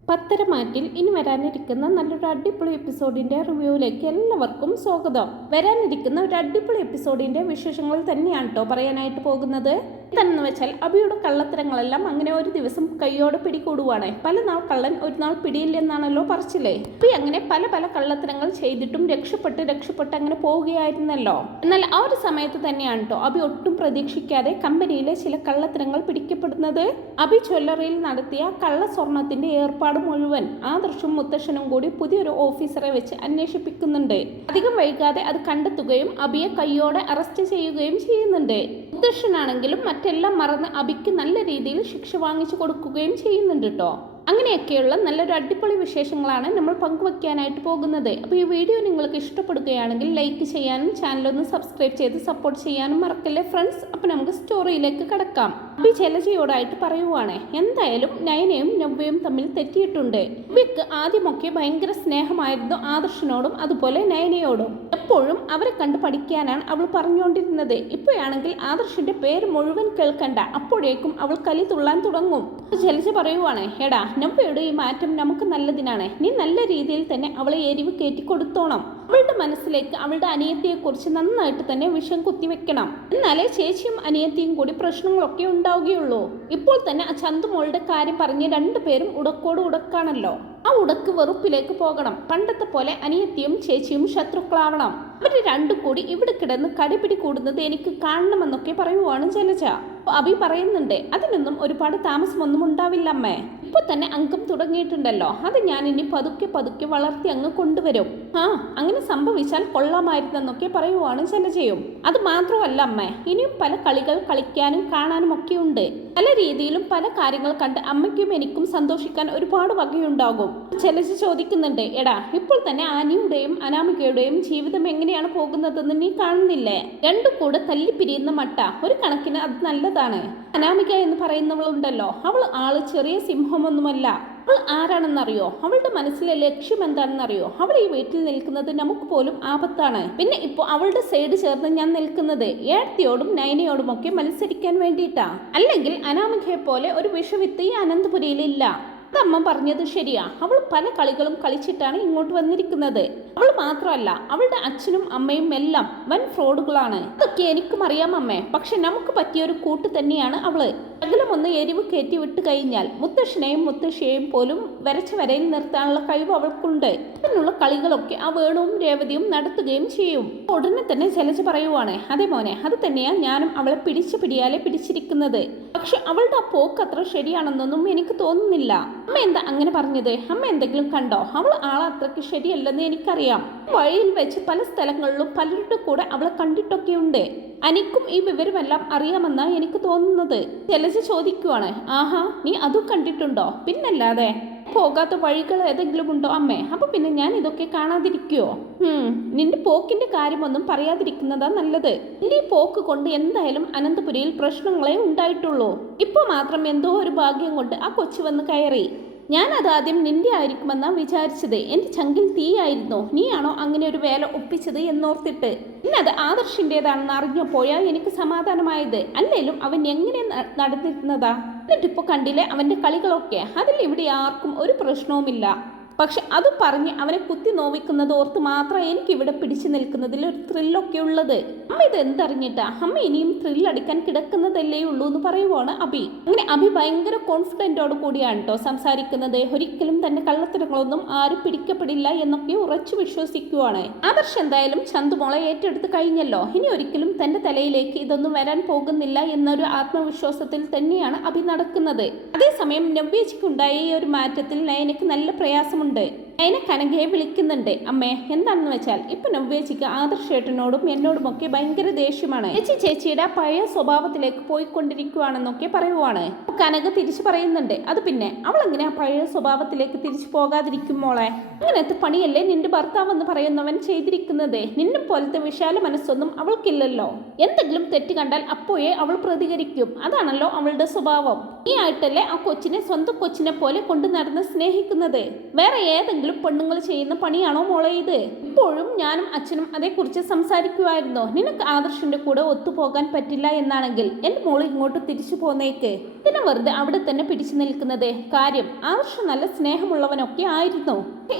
പത്തരമാറ്റിൽ ഇനി വരാനിരിക്കുന്ന നല്ലൊരു അടിപൊളി എപ്പിസോഡിന്റെ റിവ്യൂവിലേക്ക് എല്ലാവർക്കും സ്വാഗതം. വരാനിരിക്കുന്ന ഒരു അടിപൊളി എപ്പിസോഡിന്റെ വിശേഷങ്ങൾ തന്നെയാണ് കേട്ടോ പറയാനായിട്ട് പോകുന്നത്. എന്താണെന്ന് വെച്ചാൽ അബിയുടെ കള്ളത്തരങ്ങളെല്ലാം അങ്ങനെ ഒരു ദിവസം കൈയോടെ പിടികൂടുവാണ്. പല നാൾ കള്ളൻ ഒരു നാൾ പിടിയില്ലെന്നാണല്ലോ പറച്ചില്ലേ അബി അങ്ങനെ പല പല കള്ളത്തരങ്ങൾ ചെയ്തിട്ടും രക്ഷപ്പെട്ട് രക്ഷപ്പെട്ട് അങ്ങനെ പോവുകയായിരുന്നല്ലോ. എന്നാൽ ആ ഒരു സമയത്ത് തന്നെയാണ് കേട്ടോ അബി ഒട്ടും പ്രതീക്ഷിക്കാതെ കമ്പനിയിലെ ചില കള്ളത്തരങ്ങൾ പിടിക്കപ്പെടുന്നത്. അബി ജ്വല്ലറിയിൽ നടത്തിയ കള്ള സ്വർണത്തിന്റെ ഏർപ്പാട് മുഴുവൻ ആദർശും മുത്തശ്ശനും കൂടി പുതിയൊരു ഓഫീസറെ വെച്ച് അന്വേഷിപ്പിക്കുന്നുണ്ട്. അധികം വൈകാതെ അത് കണ്ടെത്തുകയും അബിയെ കൈയോടെ അറസ്റ്റ് ചെയ്യുകയും ചെയ്യുന്നുണ്ട്. മുത്തശ്ശനാണെങ്കിലും മറ്റെല്ലാം മറന്ന് അബിക്ക് നല്ല രീതിയിൽ ശിക്ഷ വാങ്ങിച്ചു കൊടുക്കുകയും ചെയ്യുന്നുണ്ട് കേട്ടോ അങ്ങനെയൊക്കെയുള്ള നല്ലൊരു അടിപൊളി വിശേഷങ്ങളാണ് നമ്മൾ പങ്കുവെക്കാനായിട്ട് പോകുന്നത്. അപ്പോൾ ഈ വീഡിയോ നിങ്ങൾക്ക് ഇഷ്ടപ്പെടുകയാണെങ്കിൽ ലൈക്ക് ചെയ്യാനും ചാനലൊന്ന് സബ്സ്ക്രൈബ് ചെയ്ത് സപ്പോർട്ട് ചെയ്യാനും മറക്കല്ലേ ഫ്രണ്ട്സ്? അപ്പോൾ നമുക്ക് സ്റ്റോറിയിലേക്ക് കിടക്കാം. അബി ജലജയോടായിട്ട് പറയുവാണ്. എന്തായാലും നയനയും നവ്യയും തമ്മിൽ തെറ്റിയിട്ടുണ്ട്. അബിക്ക് ആദ്യമൊക്കെ ഭയങ്കര സ്നേഹമായിരുന്നു ആദർശനോടും അതുപോലെ നയനയോടും. എപ്പോഴും അവരെ കണ്ട് പഠിക്കാനാണ് അവൾ പറഞ്ഞുകൊണ്ടിരുന്നത്. ഇപ്പോഴാണെങ്കിൽ ആദർശിന്റെ പേര് മുഴുവൻ കേൾക്കണ്ട. അപ്പോഴേക്കും അവൾ കലി തുള്ളാൻ തുടങ്ങും. ജലജ പറയുവാണ് എടാ നവ്യയുടെ ഈ മാറ്റം നമുക്ക് നല്ലതിനാണ്. നീ നല്ല രീതിയിൽ തന്നെ അവളെ എരിവ് കയറ്റി കൊടുത്തോണം. അവളുടെ മനസ്സിലേക്ക് അവളുടെ അനിയത്തിയെക്കുറിച്ച് നന്നായിട്ട് തന്നെ വിഷം കുത്തിവെക്കണം. എന്നാലേ ചേച്ചിയും അനിയത്തിയും കൂടി പ്രശ്നങ്ങളൊക്കെ ഉണ്ടാവുകയുള്ളൂ. ഇപ്പോൾ തന്നെ ആ ചന്തുമോളുടെ കാര്യം പറഞ്ഞ് രണ്ടുപേരും ഉടക്കോട് ഉടക്കാണല്ലോ. ആ ഉടക്ക് വെറുപ്പിലേക്ക് പോകണം. പണ്ടത്തെ പോലെ അനിയത്തിയും ചേച്ചിയും ശത്രുക്കളാവണം. അവർ രണ്ടു കൂടി ഇവിടെ കിടന്ന് കടിപിടി കൂടുന്നത് എനിക്ക് കാണണമെന്നൊക്കെ പറയുവാണ് ജലജ. അഭി പറയുന്നുണ്ട് അതിനൊന്നും ഒരുപാട് താമസമൊന്നും ഉണ്ടാവില്ല അമ്മേ ഇപ്പൊ തന്നെ അംഗം തുടങ്ങിയിട്ടുണ്ടല്ലോ. അത് ഞാൻ ഇനി പതുക്കെ പതുക്കെ വളർത്തി അങ്ങ് കൊണ്ടുവരും. ആ അങ്ങനെ സംഭവിച്ചാൽ കൊള്ളാമായിരുന്നെന്നൊക്കെ പറയുവാണ് ചെയ്യും അത് മാത്രമല്ല അമ്മേ ഇനിയും പല കളികൾ കളിക്കാനും കാണാനും ഒക്കെ ഉണ്ട്. പല രീതിയിലും പല കാര്യങ്ങൾ കണ്ട് അമ്മയ്ക്കും എനിക്കും സന്തോഷിക്കാൻ ഒരുപാട് വകയുണ്ടാകും. ജലജ ചോദിക്കുന്നുണ്ട് എടാ ഇപ്പോൾ തന്നെ ആനിയുടെയും അനാമികയുടെയും ജീവിതം എങ്ങനെയാണ് പോകുന്നതെന്ന് നീ കാണുന്നില്ലേ? രണ്ടും കൂടെ തല്ലിപ്പിരിയുന്ന മട്ട ഒരു കണക്കിന് അത് നല്ലതാണ്. അനാമിക എന്ന് പറയുന്നവളുണ്ടല്ലോ. അവൾ ആൾ ചെറിയ സിംഹമൊന്നുമല്ല. അവൾ ആരാണെന്നറിയോ? അവളുടെ മനസ്സിലെ ലക്ഷ്യം എന്താണെന്നറിയോ? അവൾ ഈ വീട്ടിൽ നിൽക്കുന്നത് നമുക്ക് പോലും ആപത്താണ്. പിന്നെ ഇപ്പോൾ അവളുടെ സൈഡ് ചേർന്ന് ഞാൻ നിൽക്കുന്നത് ഏഴത്തിയോടും നയനയോടും ഒക്കെ മത്സരിക്കാൻ വേണ്ടിയിട്ടാ. അല്ലെങ്കിൽ അനാമികയെ പോലെ ഒരു വിഷവിത്ത് ഈ അനന്തപുരിയിലില്ല. അതമ്മ പറഞ്ഞത് ശരിയാ. അവൾ പല കളികളും കളിച്ചിട്ടാണ് ഇങ്ങോട്ട് വന്നിരിക്കുന്നത്. അവൾ മാത്രമല്ല അവളുടെ അച്ഛനും അമ്മയും എല്ലാം വൻ ഫ്രോഡുകളാണ്. ഇതൊക്കെ എനിക്കും അറിയാം അമ്മേ. പക്ഷെ നമുക്ക് പറ്റിയ ഒരു കൂട്ട് തന്നെയാണ് അവൾ. ഒന്ന് എരിവ് കയറ്റി വിട്ട് കഴിഞ്ഞാൽ മുത്തശ്ശനെയും മുത്തശ്ശിയെയും പോലും വരച്ച വരയിൽ നിർത്താനുള്ള കഴിവ് അവൾക്കുണ്ട്. അതിനുള്ള കളികളൊക്കെ ആ വേണുവും രേവതിയും നടത്തുകയും ചെയ്യും. ഉടനെ തന്നെ ജലജ പറയുവാണ് അതെ മോനെ അത് തന്നെയാ ഞാനും അവളെ പിടിച്ചു പിടിയാലെ പിടിച്ചിരിക്കുന്നത്. പക്ഷെ അവളുടെ ആ പോക്ക് അത്ര ശരിയാണെന്നൊന്നും എനിക്ക് തോന്നുന്നില്ല. അമ്മ എന്താ അങ്ങനെ പറഞ്ഞത്? അമ്മ എന്തെങ്കിലും കണ്ടോ? അവൾ ആളെ അത്രയ്ക്ക് ശരിയല്ലെന്ന് എനിക്കറിയാം. വഴിയിൽ വെച്ച് പല സ്ഥലങ്ങളിലും പലരുടെ കൂടെ അവളെ കണ്ടിട്ടൊക്കെയുണ്ട്. അനിക്കും ഈ വിവരമെല്ലാം അറിയാമെന്നാണ് എനിക്ക് തോന്നുന്നത്. ജലജ ചോദിക്കുവാണ് ആഹാ നീ അതും കണ്ടിട്ടുണ്ടോ? പിന്നല്ലാതെ പോകാത്ത വഴികൾ ഏതെങ്കിലും ഉണ്ടോ അമ്മേ? അപ്പൊ പിന്നെ ഞാൻ ഇതൊക്കെ കാണാതിരിക്കുവോ? ഹും നിന്റെ പോക്കിന്റെ കാര്യമൊന്നും പറയാതിരിക്കുന്നതാ നല്ലത്. നിന്റെ ഈ പോക്ക് കൊണ്ട് എന്തായാലും അനന്തപുരിയിൽ പ്രശ്നങ്ങളെ ഉണ്ടായിട്ടുള്ളൂ. ഇപ്പൊ മാത്രം എന്തോ ഒരു ഭാഗ്യം കൊണ്ട് ആ കൊച്ചു വന്ന് കയറി. ഞാൻ അത് ആദ്യം നിന്റെ ആയിരിക്കുമെന്നാണ് വിചാരിച്ചത്. എന്റെ ചങ്കിൽ തീയായിരുന്നു. നീയാണോ അങ്ങനെ ഒരു വേല ഒപ്പിച്ചത് എന്നോർത്തിട്ട്. പിന്നെ അത് ആദർശിന്റെതാണെന്ന് അറിഞ്ഞപ്പോഴാ എനിക്ക് സമാധാനമായത്. അല്ലേലും അവൻ എങ്ങനെ നടന്നിരുന്നതാ? എന്നിട്ടിപ്പോൾ കണ്ടില്ലേ അവന്റെ കളികളൊക്കെ? അതിൽ ഇവിടെ ആർക്കും ഒരു പ്രശ്നവുമില്ല. പക്ഷെ അത് പറഞ്ഞ് അവനെ കുത്തി നോവിക്കുന്നത് ഓർത്ത് മാത്രം എനിക്ക് ഇവിടെ പിടിച്ചു നിൽക്കുന്നതിൽ ഒരു ത്രില്ലൊക്കെ ഉള്ളത്. അമ്മ ഇത് എന്തറിഞ്ഞിട്ടാ? അമ്മ ഇനിയും ത്രില്ലടിക്കാൻ കിടക്കുന്നതല്ലേ ഉള്ളൂ എന്ന് പറയുവാണ് അബി അങ്ങനെ അബി ഭയങ്കര കോൺഫിഡന്റോട് കൂടിയാണ് കേട്ടോ സംസാരിക്കുന്നത്. ഒരിക്കലും തന്റെ കള്ളത്തരങ്ങളൊന്നും ആരും പിടിക്കപ്പെടില്ല എന്നൊക്കെ ഉറച്ചു വിശ്വസിക്കുവാണ്. ആദർശ് എന്തായാലും ചന്തുമോളെ ഏറ്റെടുത്ത് കഴിഞ്ഞല്ലോ. ഇനി ഒരിക്കലും തന്റെ തലയിലേക്ക് ഇതൊന്നും വരാൻ പോകുന്നില്ല എന്നൊരു ആത്മവിശ്വാസത്തിൽ തന്നെയാണ് അഭി നടക്കുന്നത്. അതേസമയം നവ്യേജിക്കുണ്ടായ ഈ ഒരു മാറ്റത്തിൽ നയനക്ക് നല്ല പ്രയാസമുണ്ട്. നയന കനകയെ വിളിക്കുന്നുണ്ട്. അമ്മേ എന്താണെന്ന് വെച്ചാൽ ഇപ്പൊ നവ്യേച്ചിക്ക് ആദർശേട്ടനോടും എന്നോടും ഒക്കെ ഭയങ്കര ദേഷ്യമാണ്. ചേച്ചി ചേച്ചിയുടെ പഴയ സ്വഭാവത്തിലേക്ക് പോയിക്കൊണ്ടിരിക്കുവാണെന്നൊക്കെ പറയുവാണ്. കനക തിരിച്ചു പറയുന്നുണ്ട്. അത് പിന്നെ അവൾ എങ്ങനെ പഴയ സ്വഭാവത്തിലേക്ക് തിരിച്ചു പോകാതിരിക്കും മോളെ? അങ്ങനത്തെ പണിയല്ലേ നിന്റെ ഭർത്താവ് എന്ന് പറയുന്നവൻ ചെയ്തിരിക്കുന്നത്? നിന്നെ പോലത്തെ വിശാല മനസ്സൊന്നും അവൾക്കില്ലല്ലോ. എന്തെങ്കിലും തെറ്റ് കണ്ടാൽ അപ്പോഴേ അവൾ പ്രതികരിക്കും. അതാണല്ലോ അവളുടെ സ്വഭാവം. ഈ ആയിട്ടല്ലേ ആ കൊച്ചിനെ സ്വന്തം കൊച്ചിനെ പോലെ കൊണ്ടു നടന്ന് സ്നേഹിക്കുന്നത്? വേറെ ഏതെങ്കിലും ഏതെങ്കിലും പെണ്ണുങ്ങൾ ചെയ്യുന്ന പണിയാണോ മോളെ ഇത്? ഇപ്പോഴും ഞാനും അച്ഛനും അതേക്കുറിച്ച് സംസാരിക്കുമായിരുന്നോ നിനക്ക് ആദർശിന്റെ കൂടെ ഒത്തുപോകാൻ പറ്റില്ല എന്നാണെങ്കിൽ എന്റെ മോൾ ഇങ്ങോട്ട് തിരിച്ചു പോന്നേക്ക്. ഇതിനെ വെറുതെ അവിടെ തന്നെ പിടിച്ചു നിൽക്കുന്നത്? കാര്യം ആദർശ് നല്ല സ്നേഹമുള്ളവനൊക്കെ ആയിരുന്നു.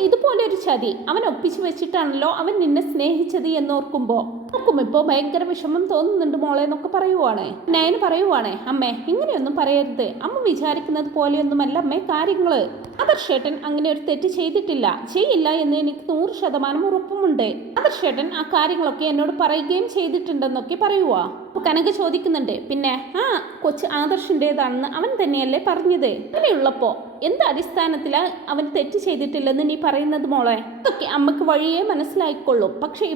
ഇതുപോലെ ഒരു ചതി അവൻ ഒപ്പിച്ചു വെച്ചിട്ടാണല്ലോ അവൻ നിന്നെ സ്നേഹിച്ചത് എന്നോർക്കുമ്പോ. നോക്കും. ഇപ്പോൾ ഭയങ്കര വിഷമം തോന്നുന്നുണ്ട് മോളെ എന്നൊക്കെ പറയുവാണേ. നയന് പറയുവാണേ അമ്മേ ഇങ്ങനെയൊന്നും പറയരുത്. അമ്മ വിചാരിക്കുന്നത് പോലെയൊന്നുമല്ല അമ്മേ കാര്യങ്ങൾ. ആദർശേട്ടൻ അങ്ങനെ ഒരു തെറ്റ് ചെയ്തിട്ടില്ല. ചെയ്യില്ല എന്ന് എനിക്ക് നൂറ് ശതമാനം ഉറപ്പുമുണ്ട്. ആദർശേട്ടൻ ആ കാര്യങ്ങളൊക്കെ എന്നോട് പറയുകയും ചെയ്തിട്ടുണ്ടെന്നൊക്കെ പറയുവാ. കനക ചോദിക്കുന്നുണ്ട്. പിന്നെ ആ കൊച്ച് ആദർശിന്റെതാണെന്ന് അവൻ തന്നെയല്ലേ പറഞ്ഞത്? അങ്ങനെയുള്ളപ്പോ എന്ത് അടിസ്ഥാനത്തിലാണ് അവൻ തെറ്റ് ചെയ്തിട്ടില്ലെന്ന് നീ പറയുന്നത് മോളെ? ഇതൊക്കെ അമ്മയ്ക്ക് വഴിയേ മനസ്സിലായിക്കൊള്ളും. പക്ഷെ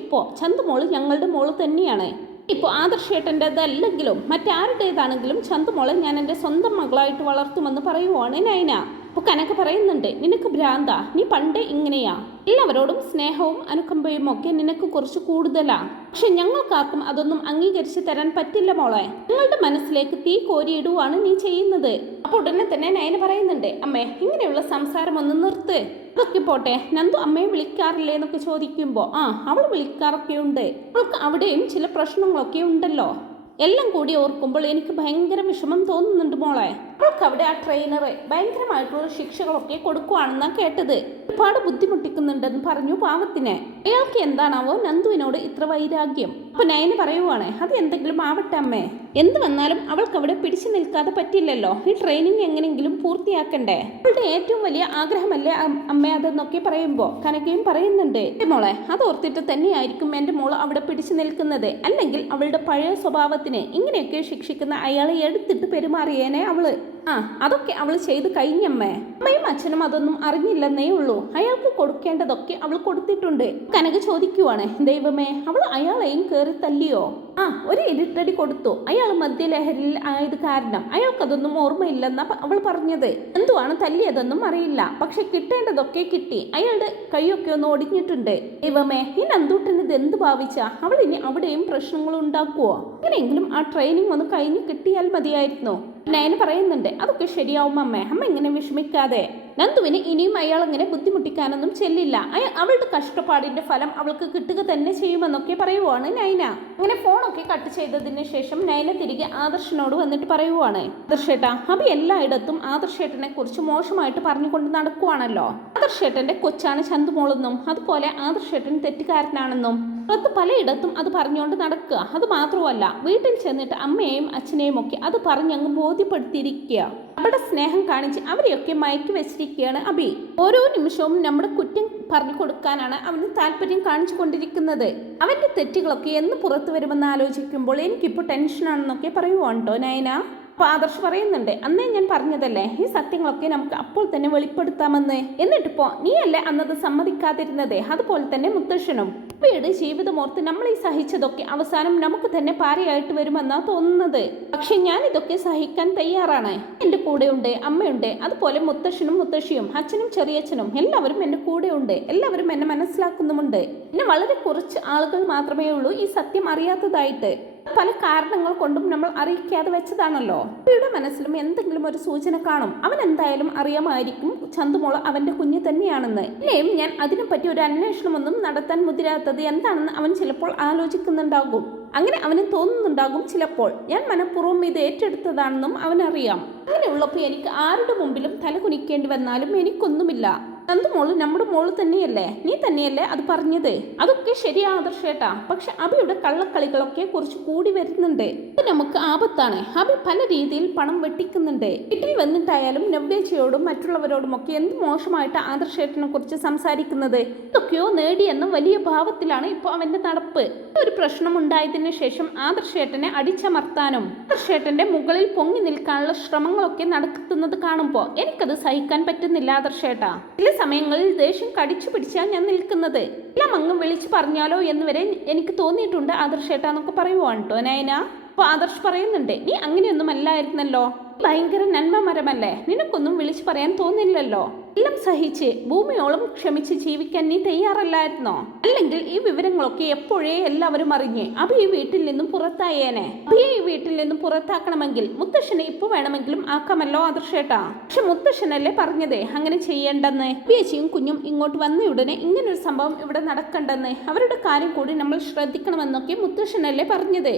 ചന്ത് മോൾ ഞങ്ങളുടെ മോൾ തന്നെയാണ്. ഇപ്പോൾ ആദർശേട്ടന്റെതല്ലെങ്കിലും മറ്റാരുടേതാണെങ്കിലും ചന്തുമോളെ ഞാൻ എന്റെ സ്വന്തം മകളായിട്ട് വളർത്തുമെന്ന് പറയുവാണ് നൈന അപ്പോൾ കനക പറയുന്നുണ്ട് നിനക്ക് ഭ്രാന്താ നീ പണ്ട് ഇങ്ങനെയാ. എല്ലാവരോടും സ്നേഹവും അനുകമ്പയും ഒക്കെ നിനക്ക് കുറച്ച് കൂടുതലാ. പക്ഷെ ഞങ്ങൾക്കാർക്കും അതൊന്നും അംഗീകരിച്ച് തരാൻ പറ്റില്ല മോളെ. നിങ്ങളുടെ മനസ്സിലേക്ക് തീ കോരിയിടുവാണ് നീ ചെയ്യുന്നത്. അപ്പോൾ ഉടനെ തന്നെ നയന പറയുന്നുണ്ട് അമ്മേ ഇങ്ങനെയുള്ള സംസാരം ഒന്ന് നിർത്ത്. അതൊക്കെ പോട്ടെ നന്ദു അമ്മയെ വിളിക്കാറില്ലേ എന്നൊക്കെ ചോദിക്കുമ്പോൾ ആ അവൾ വിളിക്കാറൊക്കെ ഉണ്ട് അവൾക്ക് അവിടെയും ചില പ്രശ്നങ്ങളൊക്കെ ഉണ്ടല്ലോ. എല്ലാം കൂടി ഓർക്കുമ്പോൾ എനിക്ക് ഭയങ്കര വിഷമം തോന്നുന്നുണ്ട് മോളെ. അവൾക്ക് അവിടെ ആ ട്രെയിനർ ഭയങ്കരമായിട്ടുള്ള ശിക്ഷകളൊക്കെ കൊടുക്കുവാണെന്നാണ് കേട്ടത്. ഒരുപാട് ബുദ്ധിമുട്ടിക്കുന്നുണ്ടെന്ന് പറഞ്ഞു പാവത്തിനെ. അയാൾക്ക് എന്താണാവോ നന്ദുവിനോട് ഇത്ര വൈരാഗ്യം. അപ്പൊ നയന് പറയുവാണ് അത് എന്തെങ്കിലും ആവട്ടെ അമ്മേ. എന്ത് വന്നാലും അവൾക്ക് അവിടെ പിടിച്ചു നിൽക്കാതെ പറ്റില്ലല്ലോ. ഈ ട്രെയിനിങ് എങ്ങനെയെങ്കിലും പൂർത്തിയാക്കണ്ടേ? അവളുടെ ഏറ്റവും വലിയ ആഗ്രഹമല്ലേ അമ്മ അമ്മേ അതെന്നൊക്കെ പറയുമ്പോൾ കനകയും പറയുന്നുണ്ട് മോളെ അത് ഓർത്തിട്ട് തന്നെയായിരിക്കും എന്റെ മോൾ അവിടെ പിടിച്ചു നിൽക്കുന്നത്. അല്ലെങ്കിൽ അവളുടെ പഴയ സ്വഭാവത്തിന് ഇങ്ങനെയൊക്കെ ശിക്ഷിക്കുന്ന അയാളെ എടുത്തിട്ട് പെരുമാറിയേനെ അവൾ. ആ അതൊക്കെ അവൾ ചെയ്ത് കഴിഞ്ഞമ്മേ. അമ്മയും അച്ഛനും അതൊന്നും അറിഞ്ഞില്ലെന്നേ ഉള്ളൂ. അയാൾക്ക് കൊടുക്കേണ്ടതൊക്കെ അവൾ കൊടുത്തിട്ടുണ്ട്. കനക ചോദിക്കുവാണ് ദൈവമേ അവൾ അയാളെയും കയറി തല്ലിയോ ആ ഒരു ഇരുട്ടടി കൊടുത്തു. അയാൾ മദ്യലഹരിയിൽ ആയത് കാരണം അയാൾക്കതൊന്നും ഓർമ്മയില്ലെന്ന അവൾ പറഞ്ഞത്. എന്തുവാണ് തല്ലിയതെന്നും അറിയില്ല. പക്ഷെ കിട്ടേണ്ടതൊക്കെ കിട്ടി. അയാളുടെ കൈയൊക്കെ ഒന്ന് ഒടിഞ്ഞിട്ടുണ്ട്. ദൈവമേ ഈ നന്ദൂട്ടന് ഇത് എന്ത് ഭാവിച്ച? അവൾ ഇനി അവിടെയും പ്രശ്നങ്ങൾ ഉണ്ടാക്കുവോ? എങ്ങനെയെങ്കിലും ആ ട്രെയിനിങ് ഒന്ന് കഴിഞ്ഞ് കിട്ടിയാൽ മതിയായിരുന്നു. നയന് പറയുന്നുണ്ട് അതൊക്കെ ശരിയാവും അമ്മേ? അമ്മ ഇങ്ങനെ വിഷമിക്കാതെ. നന്ദുവിന് ഇനിയും അയാൾ അങ്ങനെ ബുദ്ധിമുട്ടിക്കാനൊന്നും ചെല്ലില്ല. അയാൾ അവളുടെ കഷ്ടപ്പാടിന്റെ ഫലം അവൾക്ക് കിട്ടുക തന്നെ ചെയ്യുമെന്നൊക്കെ പറയുവാണ് നൈന അങ്ങനെ ഫോണൊക്കെ കട്ട് ചെയ്തതിന് ശേഷം നൈന തിരികെ ആദർശനോട് വന്നിട്ട് പറയുവാണ് ആദർശേട്ടാ അഭി എല്ലായിടത്തും ആദർശേട്ടനെ കുറിച്ച് മോശമായിട്ട് പറഞ്ഞുകൊണ്ട് നടക്കുവാണല്ലോ. ആദർശേട്ടന്റെ കൊച്ചാണ് ചന്തുമോളെന്നും അതുപോലെ ആദർശേട്ടൻ തെറ്റുകാരനാണെന്നും. പുറത്ത് പലയിടത്തും അത് പറഞ്ഞുകൊണ്ട് നടക്കുക. അത് മാത്രമല്ല വീട്ടിൽ ചെന്നിട്ട് അമ്മയെയും അച്ഛനെയും ഒക്കെ അത് പറഞ്ഞങ്ങ് ബോധ്യപ്പെടുത്തിയിരിക്കുക. അവരുടെ സ്നേഹം കാണിച്ച് അവരെയൊക്കെ മയക്കി വെച്ചിരിക്കുകയാണ് അബി. ഓരോ നിമിഷവും നമ്മുടെ കുറ്റം പറഞ്ഞു കൊടുക്കാനാണ് അവന് താല്പര്യം കാണിച്ചു കൊണ്ടിരിക്കുന്നത്. അവന്റെ തെറ്റുകളൊക്കെ എന്ന് പുറത്തു വരുമെന്ന് ആലോചിക്കുമ്പോൾ എനിക്കിപ്പോൾ ടെൻഷനാണെന്നൊക്കെ പറയുവാണ്ടോ നയന? അപ്പൊ ആദർശ് പറയുന്നുണ്ട് അന്നേ ഞാൻ പറഞ്ഞതല്ലേ ഈ സത്യങ്ങളൊക്കെ നമുക്ക് അപ്പോൾ തന്നെ വെളിപ്പെടുത്താമെന്ന്? എന്നിട്ടിപ്പോ നീയല്ലേ അന്നത് സമ്മതിക്കാതിരുന്നത്? അതുപോലെ തന്നെ മുത്തശ്ശനും. ഉപ്പയുടെ ജീവിതമോർത്ത് നമ്മൾ ഈ സഹിച്ചതൊക്കെ അവസാനം നമുക്ക് തന്നെ പാരയായിട്ട് വരുമെന്നാ തോന്നുന്നത്. പക്ഷെ ഞാൻ ഇതൊക്കെ സഹിക്കാൻ തയ്യാറാണ്. എന്റെ കൂടെയുണ്ട് അമ്മയുണ്ട് അതുപോലെ മുത്തശ്ശനും മുത്തശ്ശിയും അച്ഛനും ചെറിയച്ഛനും എല്ലാവരും എന്റെ കൂടെയുണ്ട്. എല്ലാവരും എന്നെ മനസ്സിലാക്കുന്നുമുണ്ട്. എന്നെ വളരെ കുറച്ച് ആളുകൾ മാത്രമേ ഉള്ളൂ ഈ സത്യം അറിയാത്തതായിട്ട്. പല കാരണങ്ങൾ കൊണ്ടും നമ്മൾ അറിയിക്കാതെ വെച്ചതാണല്ലോ. അവരുടെ മനസ്സിലും എന്തെങ്കിലും ഒരു സൂചന കാണും. അവൻ എന്തായാലും അറിയാമായിരിക്കും. ചന്തുമോൾ അവന്റെ കുഞ്ഞ് തന്നെയാണെന്ന്. ഇല്ലേയും ഞാൻ അതിനെപ്പറ്റി ഒരു അന്വേഷണമൊന്നും നടത്താൻ മുതിരാത്തത് എന്താണെന്ന് അവൻ ചിലപ്പോൾ ആലോചിക്കുന്നുണ്ടാകും. അങ്ങനെ അവന് തോന്നുന്നുണ്ടാകും ചിലപ്പോൾ. ഞാൻ മനഃപൂർവം ഇത് ഏറ്റെടുത്തതാണെന്നും അവനറിയാം. അങ്ങനെയുള്ളപ്പോൾ എനിക്ക് ആരുടെ മുമ്പിലും തല കുനിക്കേണ്ടി വന്നാലും എനിക്കൊന്നുമില്ല. നന്ദു മോൾ നമ്മുടെ മോൾ തന്നെയല്ലേ? നീ തന്നെയല്ലേ അത് പറഞ്ഞത്? അതൊക്കെ ശരിയാ ആദർശേട്ടാ പക്ഷെ അബിയുടെ കള്ളക്കളികളൊക്കെ കുറച്ച് കൂടി വരുന്നുണ്ട്. ഇത് നമുക്ക് ആപത്താണ്. അബി പല രീതിയിൽ പണം വെട്ടിക്കുന്നുണ്ട്. വീട്ടിൽ വന്നിട്ടായാലും നവ്യച്ചയോടും മറ്റുള്ളവരോടും ഒക്കെ എന്ത് മോശമായിട്ട് ആദർശേട്ടനെ കുറിച്ച് സംസാരിക്കുന്നത്? ഇതൊക്കെയോ നേടിയെന്ന വലിയ ഭാവത്തിലാണ് ഇപ്പോൾ അവന്റെ നടപ്പ്. ഒരു പ്രശ്നം ഉണ്ടായതിനു ശേഷം ആദർശേട്ടനെ അടിച്ചമർത്താനും ആദർശേട്ടന്റെ മുകളിൽ പൊങ്ങി നിൽക്കാനുള്ള ശ്രമങ്ങളൊക്കെ നടക്കുന്നത് കാണുമ്പോൾ എനിക്കത് സഹിക്കാൻ പറ്റുന്നില്ല ആദർശേട്ടാ ചില സമയങ്ങളിൽ ദേഷ്യം കടിച്ചു പിടിച്ചാണ് ഞാൻ നിൽക്കുന്നത്. എല്ലാം അങ്ങ് വിളിച്ചു പറഞ്ഞാലോ എന്ന് വരെ എനിക്ക് തോന്നിയിട്ടുണ്ട്. ആദർശ് ഏട്ടാന്നൊക്കെ പറയുവാണ് കേട്ടോ നയന അപ്പൊ ആദർശ് പറയുന്നുണ്ട്. നീ അങ്ങനെയൊന്നും അല്ലായിരുന്നല്ലോ. ഭയങ്കര നന്മ മരമല്ലേ നിനക്കൊന്നും വിളിച്ചു പറയാൻ തോന്നില്ലല്ലോ. എല്ലാം സഹിച്ച് ഭൂമിയോളം ക്ഷമിച്ച് ജീവിക്കാൻ നീ തയ്യാറല്ലായിരുന്നോ? അല്ലെങ്കിൽ ഈ വിവരങ്ങളൊക്കെ എപ്പോഴേ എല്ലാവരും അറിഞ്ഞ് അഭി ഈ വീട്ടിൽ നിന്നും പുറത്തായേനെ? അഭിയെ ഈ വീട്ടിൽ നിന്നും പുറത്താക്കണമെങ്കിൽ മുത്തശ്ശനെ ഇപ്പൊ വേണമെങ്കിലും ആക്കാമല്ലോ ആദർശേട്ടാ. പക്ഷെ മുത്തശ്ശനല്ലേ പറഞ്ഞതേ അങ്ങനെ ചെയ്യേണ്ടെന്ന്? ബിയച്ചിയും കുഞ്ഞും ഇങ്ങോട്ട് വന്ന ഉടനെ ഇങ്ങനൊരു സംഭവം ഇവിടെ നടക്കണ്ടെന്ന്. അവരുടെ കാര്യം കൂടി നമ്മൾ ശ്രദ്ധിക്കണമെന്നൊക്കെ മുത്തശ്ശനല്ലേ പറഞ്ഞത്.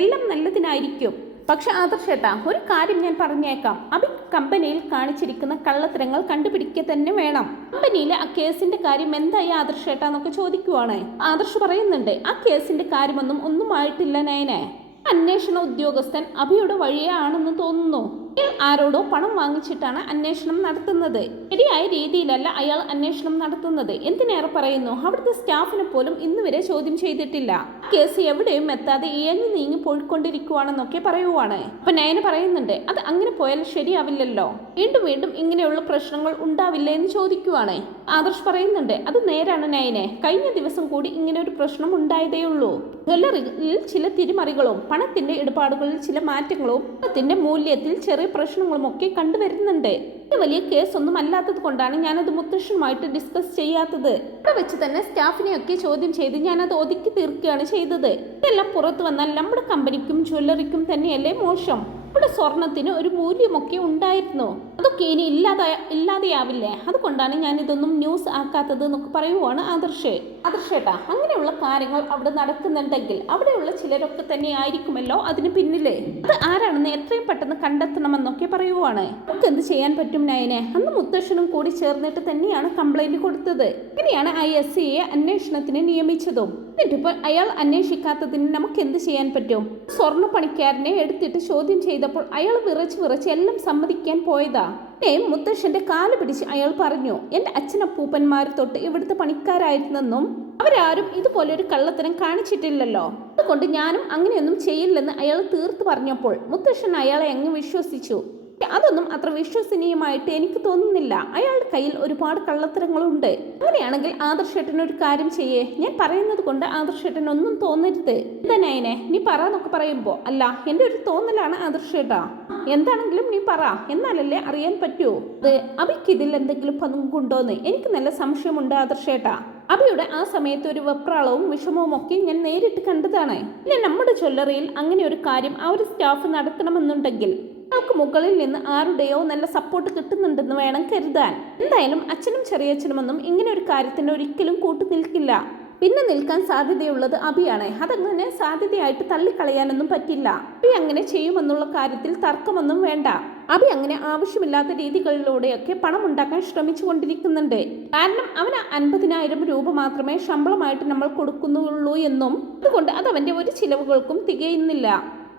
എല്ലാം നല്ലതിനായിരിക്കും. പക്ഷെ ആദർശേട്ടാ ഒരു കാര്യം ഞാൻ പറഞ്ഞേക്കാം. അബി കമ്പനിയിൽ കാണിച്ചിരിക്കുന്ന കള്ളത്തരങ്ങൾ കണ്ടുപിടിക്കുക തന്നെ വേണം. കമ്പനിയിലെ ആ കേസിന്റെ കാര്യം എന്തായി ആദർശേട്ടാ എന്നൊക്കെ ചോദിക്കുവാണ്. ആദർശ് പറയുന്നുണ്ട് ആ കേസിന്റെ കാര്യമൊന്നും ഒന്നും ആയിട്ടില്ല നയനെ. അന്വേഷണ ഉദ്യോഗസ്ഥൻ അഭിയുടെ വഴിയാണെന്ന് തോന്നുന്നു. അയാൾ ആരോടോ പണം വാങ്ങിച്ചിട്ടാണ് അന്വേഷണം നടത്തുന്നത്. ശരിയായ രീതിയിലല്ല അയാൾ അന്വേഷണം നടത്തുന്നത്. എന്തിനേറെ പറയുന്നു? അവിടുത്തെ സ്റ്റാഫിനെ പോലും ഇന്ന് വരെ ചോദ്യം ചെയ്തിട്ടില്ല. കേസ് എവിടെയും എത്താതെ ഇയഞ്ഞു നീങ്ങി പോയിക്കൊണ്ടിരിക്കുവാണെന്നൊക്കെ പറയുവാണ്. അപ്പൊ നയന് പറയുന്നുണ്ട് അത് അങ്ങനെ പോയാൽ ശരിയാവില്ലല്ലോ. വീണ്ടും വീണ്ടും ഇങ്ങനെയുള്ള പ്രശ്നങ്ങൾ ഉണ്ടാവില്ലേ എന്ന് ചോദിക്കുവാണ്. ആദർശ് പറയുന്നുണ്ട് അത് നേരാണ് നയനെ. കഴിഞ്ഞ ദിവസം കൂടി ഇങ്ങനെ ഒരു പ്രശ്നം ഉണ്ടായതേ ഉള്ളൂ. ജ്വല്ലറിയിൽ ചില തിരിമറികളും പണത്തിന്റെ ഇടപാടുകളിൽ ചില മാറ്റങ്ങളും പണത്തിന്റെ മൂല്യത്തിൽ ചെറിയ പ്രശ്നങ്ങളും ഒക്കെ കണ്ടുവരുന്നുണ്ട് വലിയ കേസൊന്നും അല്ലാത്തത് കൊണ്ടാണ് ഞാനത് മുത്തശ്ശനുമായിട്ട് ഡിസ്കസ് ചെയ്യാത്തത്. ഇവിടെ വെച്ച് തന്നെ സ്റ്റാഫിനെയൊക്കെ ചോദ്യം ചെയ്ത് ഞാനത് ഒതുക്കി തീർക്കുകയാണ് ചെയ്തത്. ഇതെല്ലാം പുറത്തു വന്നാൽ നമ്മുടെ കമ്പനിക്കും ജ്വല്ലറിക്കും തന്നെയല്ലേ മോശം. ഇവിടെ സ്വർണത്തിന് ഒരു മൂല്യമൊക്കെ ഉണ്ടായിരുന്നു? അതൊക്കെ ഇനി ഇല്ലാതെ ഇല്ലാതെയാവില്ലേ? അതുകൊണ്ടാണ് ഞാൻ ഇതൊന്നും ന്യൂസ് ആക്കാത്തത് എന്നൊക്കെ പറയുവാണ് ആദർശേ. ആദർശേട്ടാ അങ്ങനെയുള്ള കാര്യങ്ങൾ അവിടെ നടക്കുന്നുണ്ടെങ്കിൽ അവിടെയുള്ള ചിലരൊക്കെ തന്നെ ആയിരിക്കുമല്ലോ അതിന് പിന്നിലേ. അത് ആരാണെന്ന് എത്രയും പെട്ടെന്ന് കണ്ടെത്തണമെന്നൊക്കെ പറയുവാണ്. നമുക്ക് എന്ത് ചെയ്യാൻ പറ്റും നയനെ? അന്ന് മുത്തശ്ശനും കൂടി ചേർന്നിട്ട് തന്നെയാണ് കംപ്ലൈന്റ് കൊടുത്തത്. ഇങ്ങനെയാണ് ഐ എസ് സിയെ അന്വേഷണത്തിന് നിയമിച്ചതും. എന്നിട്ടിപ്പോൾ അയാൾ അന്വേഷിക്കാത്തതിന് നമുക്ക് എന്ത് ചെയ്യാൻ പറ്റും? സ്വർണ പണിക്കാരനെ എടുത്തിട്ട് ചോദ്യം ചെയ്തപ്പോൾ അയാൾ വിറച്ച് വിറച്ച് എല്ലാം സമ്മതിക്കാൻ പോയതാ. ഏ മുത്തശ്ശന്റെ കാൽ പിടിച്ച് അയാൾ പറഞ്ഞു എന്റെ അച്ഛനപ്പൂപ്പന്മാർ തൊട്ട് ഇവിടുത്തെ പണിക്കാരായിരുന്നെന്നും അവരാരും ഇതുപോലെ ഒരു കള്ളത്തരം കാണിച്ചിട്ടില്ലല്ലോ. അതുകൊണ്ട് ഞാനും അങ്ങനെയൊന്നും ചെയ്യില്ലെന്ന് അയാൾ തീർത്ത് പറഞ്ഞപ്പോൾ മുത്തശ്ശൻ അയാളെ അങ്ങ് വിശ്വസിച്ചു. അതൊന്നും അത്ര വിശ്വസനീയമായിട്ട് എനിക്ക് തോന്നുന്നില്ല. അയാളുടെ കയ്യിൽ ഒരുപാട് കള്ളത്തരങ്ങളുണ്ട്. അങ്ങനെയാണെങ്കിൽ ആദർശേട്ടൻ ഒരു കാര്യം ചെയ്യേ. ഞാൻ പറയുന്നത് കൊണ്ട് ആദർശേട്ടൻ ഒന്നും തോന്നരുത്. എന്താ നീ പറ എന്നൊക്കെ പറയുമ്പോ. അല്ല എന്റെ ഒരു തോന്നലാണ് ആദർശേട്ടാ. എന്താണെങ്കിലും നീ പറ. എന്നാലല്ലേ അറിയാൻ പറ്റൂ. അത് അബിക്ക് ഇതിൽ എന്തെങ്കിലും പങ്കുണ്ടോന്ന് എനിക്ക് നല്ല സംശയമുണ്ട് ആദർശേട്ടാ. അബിയുടെ ആ സമയത്ത് ഒരു വെപ്രാളവും വിഷമവും ഒക്കെ ഞാൻ നേരിട്ട് കണ്ടതാണ്. പിന്നെ നമ്മുടെ ജ്വല്ലറിയിൽ അങ്ങനെ ഒരു കാര്യം ആ ഒരു സ്റ്റാഫ് നടത്തണമെന്നുണ്ടെങ്കിൽ നമുക്ക് മുകളിൽ നിന്ന് ആരുടെയോ നല്ല സപ്പോർട്ട് കിട്ടുന്നുണ്ടെന്ന് വേണം കരുതാൻ. എന്തായാലും അച്ഛനും ചെറിയച്ഛനുമൊന്നും ഇങ്ങനെ ഒരു കാര്യത്തിന് ഒരിക്കലും കൂട്ടു നിൽക്കില്ല. പിന്നെ നിൽക്കാൻ സാധ്യതയുള്ളത് അഭിയാണ് അതങ്ങനെ സാധ്യതയായിട്ട് തള്ളിക്കളയാനൊന്നും പറ്റില്ല. അഭി അങ്ങനെ ചെയ്യുമെന്നുള്ള കാര്യത്തിൽ തർക്കമൊന്നും വേണ്ട. അഭി അങ്ങനെ ആവശ്യമില്ലാത്ത രീതികളിലൂടെയൊക്കെ പണം ഉണ്ടാക്കാൻ ശ്രമിച്ചു കൊണ്ടിരിക്കുന്നുണ്ട് കാരണം അവന് അൻപതിനായിരം രൂപ മാത്രമേ ശമ്പളമായിട്ട് നമ്മൾ കൊടുക്കുന്നുള്ളൂ എന്നും. അതുകൊണ്ട് അത് അവന്റെ ഒരു ചിലവുകൾക്കും തികയുന്നില്ല.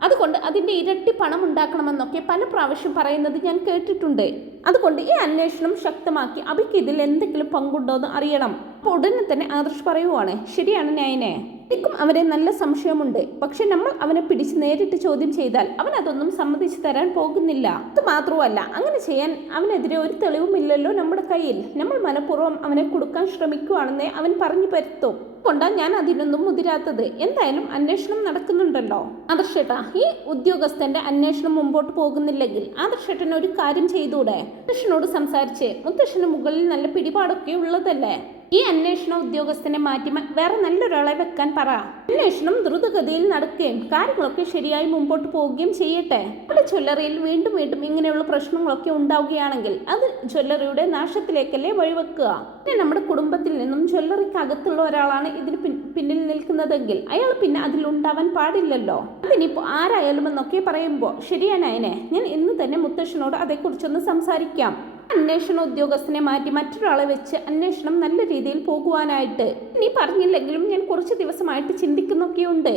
അതുകൊണ്ട് അതിന്റെ ഇരട്ടി പണം ഉണ്ടാക്കണമെന്നൊക്കെ പല പ്രാവശ്യം പറയുന്നത് ഞാൻ കേട്ടിട്ടുണ്ട്. അതുകൊണ്ട് ഈ അന്വേഷണം ശക്തമാക്കി അബിക്ക് ഇതിൽ എന്തെങ്കിലും പങ്കുണ്ടോ എന്ന് അറിയണം. അപ്പോൾ ഉടനെ തന്നെ ആദർശ് പറയുവാണ്. ശരിയാണ് ന്യായനെ എനിക്കും അവരെ നല്ല സംശയമുണ്ട്. പക്ഷെ നമ്മൾ അവനെ പിടിച്ച് നേരിട്ട് ചോദ്യം ചെയ്താൽ അവൻ അതൊന്നും സമ്മതിച്ചു തരാൻ പോകുന്നില്ല. അത് മാത്രമല്ല അങ്ങനെ ചെയ്യാൻ അവനെതിരെ ഒരു തെളിവുമില്ലല്ലോ നമ്മുടെ കയ്യിൽ. നമ്മൾ മനഃപൂർവം അവനെ കൊടുക്കാൻ ശ്രമിക്കുവാണെന്നേ അവൻ പറഞ്ഞു പരുത്തും. കൊണ്ടാണ് ഞാൻ അതിനൊന്നും മുതിരാത്തത്. എന്തായാലും അന്വേഷണം നടക്കുന്നുണ്ടല്ലോ. ആദർശേട്ട ഈ ഉദ്യോഗസ്ഥന്റെ അന്വേഷണം മുമ്പോട്ട് പോകുന്നില്ലെങ്കിൽ ആദർശേട്ടൻ ഒരു കാര്യം ചെയ്തൂടെ? മുത്തശ്ശനോട് സംസാരിച്ച്. മുത്തശ്ശന് മുകളിൽ നല്ല പിടിപാടൊക്കെ ഉള്ളതല്ലേ? ഈ അന്വേഷണ ഉദ്യോഗസ്ഥനെ മാറ്റി വേറെ നല്ലൊരാളെ വെക്കാൻ പറ. അന്വേഷണം ദ്രുതഗതിയിൽ നടക്കുകയും കാര്യങ്ങളൊക്കെ ശരിയായി മുമ്പോട്ട് പോവുകയും ചെയ്യട്ടെ. നമ്മുടെ ജ്വല്ലറിയിൽ വീണ്ടും വീണ്ടും ഇങ്ങനെയുള്ള പ്രശ്നങ്ങളൊക്കെ ഉണ്ടാവുകയാണെങ്കിൽ അത് ജ്വല്ലറിയുടെ നാശത്തിലേക്കല്ലേ വഴിവെക്കുക. പിന്നെ നമ്മുടെ കുടുംബത്തിൽ നിന്നും ജ്വല്ലറിക്ക് അകത്തുള്ള ഒരാളാണ് ഇതിന് പിന്നിൽ നിൽക്കുന്നതെങ്കിൽ അയാൾ പിന്നെ അതിലുണ്ടാവാൻ പാടില്ലല്ലോ. അതിനിപ്പോ ആരായാലും എന്നൊക്കെ പറയുമ്പോൾ അതിനെ ഞാൻ ഇന്ന് തന്നെ മുത്തശ്ശനോട് അതേക്കുറിച്ചൊന്ന് സംസാരിക്കാം. അന്വേഷണ ഉദ്യോഗസ്ഥനെ മാറ്റി മറ്റൊരാളെ വെച്ച് അന്വേഷണം നല്ല രീതിയിൽ പോകുവാനായിട്ട്. നീ പറഞ്ഞില്ലെങ്കിലും ഞാൻ കുറച്ച് ദിവസമായിട്ട് ചിന്തിക്കുന്നൊക്കെയുണ്ട്.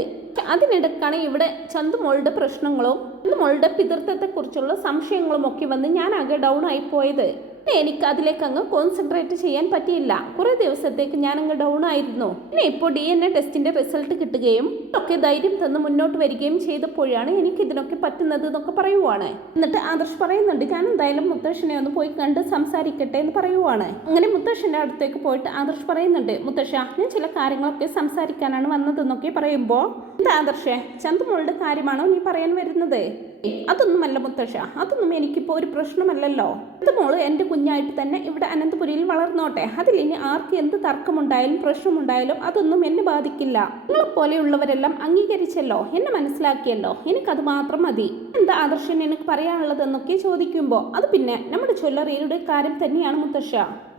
അതിനിടക്കാണ് ഇവിടെ ചന്തുമോളുടെ പ്രശ്നങ്ങളും ചന്തുമോളുടെ പിതൃത്വത്തെക്കുറിച്ചുള്ള സംശയങ്ങളും ഒക്കെ വന്ന് ഞാൻ ആകെ ഡൗൺ ആയി പോയത്. പിന്നെ എനിക്ക് അതിലേക്ക് അങ്ങ് കോൺസെൻട്രേറ്റ് ചെയ്യാൻ പറ്റിയില്ല. കുറെ ദിവസത്തേക്ക് ഞാൻ അങ്ങ് ഡൗൺ ആയിരുന്നു. പിന്നെ ഇപ്പോൾ ഡി എൻ എ ടെസ്റ്റിന്റെ റിസൾട്ട് കിട്ടുകയും ഒക്കെ ധൈര്യം തന്ന് മുന്നോട്ട് വരികയും ചെയ്തപ്പോഴാണ് എനിക്ക് ഇതിനൊക്കെ പറ്റുന്നത് എന്നൊക്കെ പറയുവാണ്. എന്നിട്ട് ആദർശ് പറയുന്നുണ്ട് ഞാൻ എന്തായാലും മുത്തശ്ശനെ ഒന്ന് പോയി കണ്ട് സംസാരിക്കട്ടെ എന്ന് പറയുവാണ്. അങ്ങനെ മുത്തശ്ശന്റെ അടുത്തേക്ക് പോയിട്ട് ആദർശ് പറയുന്നുണ്ട് മുത്തശ്ശ ഞാൻ ചില കാര്യങ്ങളൊക്കെ സംസാരിക്കാനാണ് വന്നതെന്നൊക്കെ പറയുമ്പോൾ എന്താ ആദർശേ ചന്തുമോളുടെ കാര്യമാണോ നീ പറയാൻ വരുന്നത്? ഏയ്, അതൊന്നുമല്ല മുത്തശ്ശ അതൊന്നും എനിക്കിപ്പോൾ ഒരു പ്രശ്നമല്ലല്ലോ. ഇത് മോൾ എന്റെ കുഞ്ഞായിട്ട് തന്നെ ഇവിടെ അനന്തപുരിയിൽ വളർന്നോട്ടെ. അതിലിനി ആർക്ക് എന്ത് തർക്കമുണ്ടായാലും പ്രശ്നമുണ്ടായാലും അതൊന്നും എന്നെ ബാധിക്കില്ല. നിങ്ങളെപ്പോലെയുള്ളവരെല്ലാം അംഗീകരിച്ചല്ലോ എന്നെ മനസ്സിലാക്കിയല്ലോ. എനിക്കത് മാത്രം മതി. എന്താ ആദർശൻ എനിക്ക് പറയാനുള്ളതെന്നൊക്കെ ചോദിക്കുമ്പോൾ അത് പിന്നെ നമ്മുടെ ചൊല്ലറിയുടെ കാര്യം തന്നെയാണ് മുത്തശ്ശ.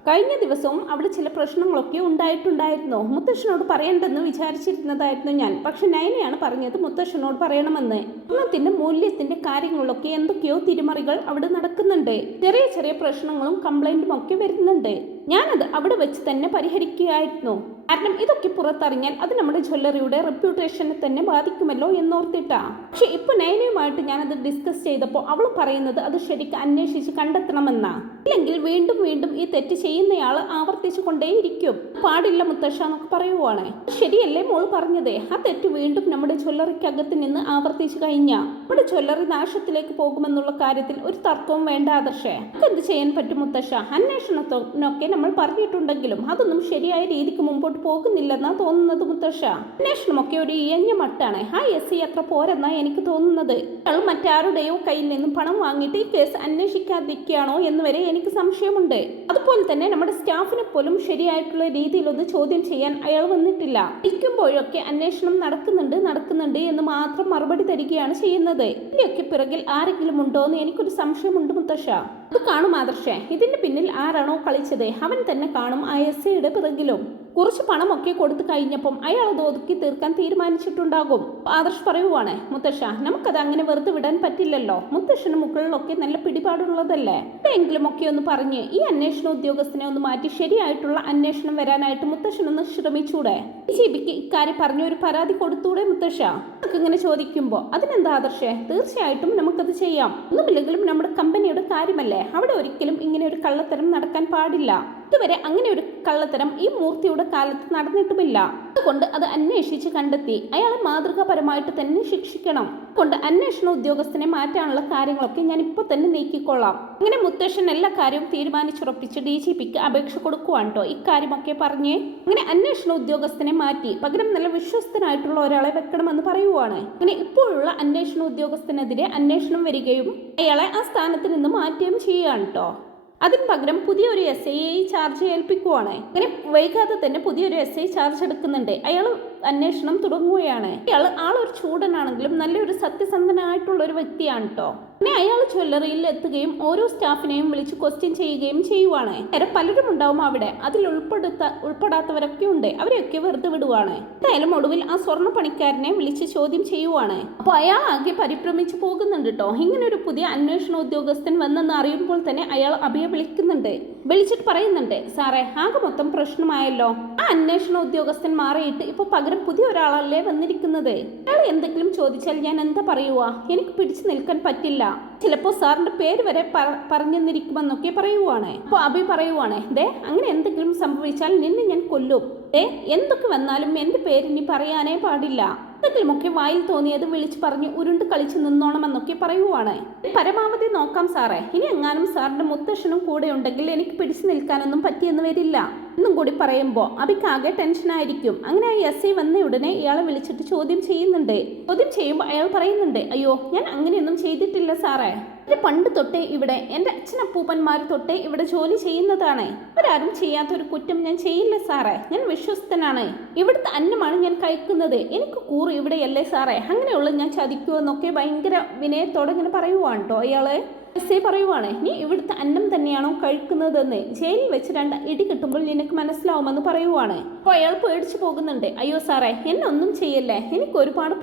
കഴിഞ്ഞ ദിവസവും അവിടെ ചില പ്രശ്നങ്ങളൊക്കെ ഉണ്ടായിട്ടുണ്ടായിരുന്നു. മുത്തശ്ശനോട് പറയണ്ടെന്ന് വിചാരിച്ചിരുന്നതായിരുന്നു ഞാൻ. പക്ഷെ നയനയാണ് പറഞ്ഞത് മുത്തശ്ശനോട് പറയണമെന്ന്. സ്വർണത്തിന്റെ മൂല്യത്തിന്റെ കാര്യങ്ങളിലൊക്കെ എന്തൊക്കെയോ തിരിമറികൾ അവിടെ നടക്കുന്നുണ്ട്. ചെറിയ ചെറിയ പ്രശ്നങ്ങളും കംപ്ലൈന്റും ഒക്കെ വരുന്നുണ്ട്. ഞാനത് അവിടെ വെച്ച് തന്നെ പരിഹരിക്കുകയായിരുന്നു. കാരണം ഇതൊക്കെ പുറത്തറിഞ്ഞാൽ അത് നമ്മുടെ ജ്വല്ലറിയുടെ റെപ്യൂട്ടേഷനെ തന്നെ ബാധിക്കുമല്ലോ എന്നോർത്തിട്ടാ. പക്ഷെ ഇപ്പൊ നയനയുമായിട്ട് ഞാനത് ഡിസ്കസ് ചെയ്തപ്പോൾ അവൾ പറയുന്നത് അത് ശരിക്കും അന്വേഷിച്ച് കണ്ടെത്തണമെന്നാ. ഇല്ലെങ്കിൽ വീണ്ടും വീണ്ടും ഈ തെറ്റ് ചെയ്യുന്നയാൾ ആവർത്തിച്ചു കൊണ്ടേയിരിക്കും. പാടില്ല മുത്തശ്ശ എന്നൊക്കെ പറയുവാണ്. ശരിയല്ലേ മോൾ പറഞ്ഞതേ? ആ തെറ്റ് വീണ്ടും നമ്മുടെ ജ്വല്ലറിക്കകത്ത് നിന്ന് ആവർത്തിച്ചു കഴിഞ്ഞാ. നമ്മുടെ ജ്വല്ലറി നാശത്തിലേക്ക് പോകുമെന്നുള്ള കാര്യത്തിൽ ഒരു തർക്കവും വേണ്ട ആദർശേ. എന്ത് ചെയ്യാൻ പറ്റും മുത്തശ്ശ? അന്വേഷണത്തിനൊക്കെ നമ്മൾ പറഞ്ഞിട്ടുണ്ടെങ്കിലും അതൊന്നും ശരിയായ രീതിക്ക് മുമ്പോട്ട് പോകുന്നില്ലെന്നാണ് തോന്നുന്നത് മുത്തശ്ശ. അന്വേഷണമൊക്കെ ഒരു ഇയഞ്ഞ മട്ടാണ്. ആ എസ് സി അത്ര പോരെന്നാ എനിക്ക് തോന്നുന്നത്. അയാൾ മറ്റാരുടെയോ കയ്യിൽ നിന്നും പണം വാങ്ങിയിട്ട് ഈ കേസ് അന്വേഷിക്കാതിരിക്കുകയാണോ എന്ന് വരെ എനിക്ക് സംശയമുണ്ട്. അതുപോലെ തന്നെ നമ്മുടെ സ്റ്റാഫിനെ പോലും ശരിയായിട്ടുള്ള രീതിയിലൊന്ന് ചോദ്യം ചെയ്യാൻ അയാൾ വന്നിട്ടില്ല. ഇരിക്കുമ്പോഴൊക്കെ അന്വേഷണം നടക്കുന്നുണ്ട് നടക്കുന്നുണ്ട് എന്ന് മാത്രം മറുപടി തരികയാണ് ചെയ്യുന്നത്. ഇതിന്റെയൊക്കെ പിറകിൽ ആരെങ്കിലും ഉണ്ടോ എന്ന് എനിക്കൊരു സംശയമുണ്ട് മുത്തശ്ശ. അത് കാണും ആദർശ. ഇതിന്റെ പിന്നിൽ ആരാണോ കളിച്ചത്? അവൻ തന്നെ കാണും ആ എസ് സിയുടെ പിറകിലും. കുറച്ച് പണമൊക്കെ കൊടുത്തു കഴിഞ്ഞപ്പം അയാൾ അത് ഒതുക്കി തീർക്കാൻ തീരുമാനിച്ചിട്ടുണ്ടാകും. ആദർശ് പറയുവാണ് മുത്തശ്ശ നമുക്കത് അങ്ങനെ വെറുതെ വിടാൻ പറ്റില്ലല്ലോ. മുത്തശ്ശന് മുകളിലൊക്കെ നല്ല പിടിപാടുള്ളതല്ലേ? എങ്കിലും ഒക്കെ ഒന്ന് പറഞ്ഞ് ഈ അന്വേഷണ ഉദ്യോഗസ്ഥനെ ഒന്ന് മാറ്റി ശരിയായിട്ടുള്ള അന്വേഷണം വരാനായിട്ട് മുത്തശ്ശനൊന്ന് ശ്രമിച്ചൂടെ? ജി ബിക്ക് ഇക്കാര്യം പറഞ്ഞ ഒരു പരാതി കൊടുത്തൂടെ മുത്തശ്ശ? നമുക്ക് ഇങ്ങനെ ചോദിക്കുമ്പോൾ അതിനെന്താ ആദർശേ? തീർച്ചയായിട്ടും നമുക്കത് ചെയ്യാം. ഒന്നുമില്ലെങ്കിലും നമ്മുടെ കമ്പനിയുടെ കാര്യമല്ലേ? അവിടെ ഒരിക്കലും ഇങ്ങനെ ഒരു കള്ളത്തരം നടക്കാൻ പാടില്ല. ഇതുവരെ അങ്ങനെ ഒരു കള്ളത്തരം ഈ മൂർത്തിയുടെ കാലത്ത് നടന്നിട്ടുമില്ല. അതുകൊണ്ട് അത് അന്വേഷിച്ച് കണ്ടെത്തി. അയാളെ മാതൃകാപരമായിട്ട് തന്നെ ശിക്ഷിക്കണം. കൊണ്ട് അന്വേഷണ ഉദ്യോഗസ്ഥനെ മാറ്റാനുള്ള കാര്യങ്ങളൊക്കെ ഞാൻ ഇപ്പോൾ തന്നെ നീക്കിക്കൊള്ളാം. അങ്ങനെ മുത്തശ്ശൻ എല്ലാ കാര്യവും തീരുമാനിച്ചുറപ്പിച്ച് ഡി ജി പിക്ക് അപേക്ഷ കൊടുക്കുവാണ് കേട്ടോ ഇക്കാര്യമൊക്കെ പറഞ്ഞ് അങ്ങനെ അന്വേഷണ ഉദ്യോഗസ്ഥനെ മാറ്റി പകരം നല്ല വിശ്വസ്തനായിട്ടുള്ള ഒരാളെ വെക്കണമെന്ന് പറയുവാണ്. അങ്ങനെ ഇപ്പോഴുള്ള അന്വേഷണ ഉദ്യോഗസ്ഥനെതിരെ അന്വേഷണം വരികയും അയാളെ ആ സ്ഥാനത്ത് നിന്ന് മാറ്റുകയും ചെയ്യുകയാണ് കേട്ടോ അതിന് പകരം പുതിയൊരു എസ് ഐ ചാർജ് ഏൽപ്പിക്കുവാണ്. അങ്ങനെ വൈകാതെ തന്നെ പുതിയൊരു എസ് ഐ ചാർജ് എടുക്കുന്നുണ്ട്. അയാൾ അന്വേഷണം തുടങ്ങുകയാണ്. അയാൾ ആളൊരു ചൂടനാണെങ്കിലും നല്ലൊരു സത്യസന്ധനായിട്ടുള്ള ഒരു വ്യക്തിയാണ് കേട്ടോ പിന്നെ അയാൾ ജ്വല്ലറിയിൽ എത്തുകയും ഓരോ സ്റ്റാഫിനെയും വിളിച്ച് ക്വസ്റ്റ്യൻ ചെയ്യുകയും ചെയ്യുവാണ്. നേരെ പലരും ഉണ്ടാവും അവിടെ. അതിൽ ഉൾപ്പെടുത്ത ഉൾപ്പെടാത്തവരൊക്കെ ഉണ്ട്. അവരെയൊക്കെ വെറുതെ വിടുവാണ്. എന്തായാലും ഒടുവിൽ ആ സ്വർണ പണിക്കാരനെ വിളിച്ച് ചോദ്യം ചെയ്യുവാണ്. അപ്പൊ അയാൾ ആകെ പരിഭ്രമിച്ച് പോകുന്നുണ്ട് കേട്ടോ ഇങ്ങനെ ഒരു പുതിയ അന്വേഷണ ഉദ്യോഗസ്ഥൻ വന്നെന്ന് അറിയുമ്പോൾ തന്നെ അയാൾ അഭിയെ വിളിക്കുന്നുണ്ട്. വിളിച്ചിട്ട് പറയുന്നുണ്ട് സാറേ ആകെ മൊത്തം പ്രശ്നമായല്ലോ. ആ അന്വേഷണ ഉദ്യോഗസ്ഥൻ മാറിയിട്ട് ഇപ്പൊ പകരം പുതിയ ഒരാളല്ലേ വന്നിരിക്കുന്നത്? അയാൾ എന്തെങ്കിലും ചോദിച്ചാൽ ഞാൻ എന്താ പറയുക? എനിക്ക് പിടിച്ചു നിൽക്കാൻ പറ്റില്ല. ചിലപ്പോൾ സാറിന്റെ പേര് വരെ പറ- പറഞ്ഞെന്നിരിക്കുമെന്നൊക്കെ പറയുവാണ്. അപ്പോൾ അഭി പറയുവാണ് ദേ അങ്ങനെ എന്തെങ്കിലും സംഭവിച്ചാൽ നിന്നെ ഞാൻ കൊല്ലും. ഏ എന്തൊക്കെ വന്നാലും എന്റെ പേര് ഇനി പറയാനേ പാടില്ല. എന്തെങ്കിലുമൊക്കെ വായിൽ തോന്നിയത് വിളിച്ചു പറഞ്ഞ് ഉരുണ്ട് കളിച്ച് നിന്നോണമെന്നൊക്കെ പറയുവാണ്. പരമാവധി നോക്കാം സാറേ. ഇനി എങ്ങാനും സാറിന്റെ മുത്തശ്ശനും കൂടെ ഉണ്ടെങ്കിൽ എനിക്ക് പിടിച്ചു നിൽക്കാനൊന്നും പറ്റിയെന്ന് വരില്ല. എന്നും കൂടി പറയുമ്പോൾ അബിക്കാകെ ടെൻഷനായിരിക്കും അങ്ങനെ ആ എസ് ഐ വന്ന ഉടനെ ഇയാളെ വിളിച്ചിട്ട് ചോദ്യം ചെയ്യുന്നുണ്ട്. ചോദ്യം ചെയ്യുമ്പോൾ അയാൾ പറയുന്നുണ്ട് അയ്യോ ഞാൻ അങ്ങനെയൊന്നും ചെയ്തിട്ടില്ല സാറേ. ഇത് പണ്ട് തൊട്ടേ ഇവിടെ എന്റെ അച്ഛനപ്പൂപ്പന്മാർ തൊട്ടേ ഇവിടെ ജോലി ചെയ്യുന്നതാണ്. അവരാരും ചെയ്യാത്തൊരു കുറ്റം ഞാൻ ചെയ്യില്ല സാറേ. ഞാൻ വിശ്വസ്തനാണ്. ഇവിടുത്തെ അന്നമാണ് ഞാൻ കഴിക്കുന്നത്. എനിക്ക് കൂറ് ഇവിടെയല്ലേ സാറേ. അങ്ങനെയുള്ള ഞാൻ ചതിക്കുമെന്നൊക്കെ ഭയങ്കര വിനയത്തോടെ ഇങ്ങനെ പറയുവാണ് കേട്ടോ അയാൾ എസ് പറയുവാണ് നീ ഇവിടുത്തെ അന്നം തന്നെയാണോ കഴിക്കുന്നതെന്ന്? ജയിലിൽ വെച്ച് രണ്ട് ഇടി കിട്ടുമ്പോൾ നിനക്ക് മനസ്സിലാവുമെന്ന് പറയുവാണ്. അപ്പോൾ അയാൾ പേടിച്ചു പോകുന്നുണ്ട്. അയ്യോ സാറേ എന്നെ ഒന്നും ചെയ്യല്ലേ? എനിക്ക് ഒരുപാട്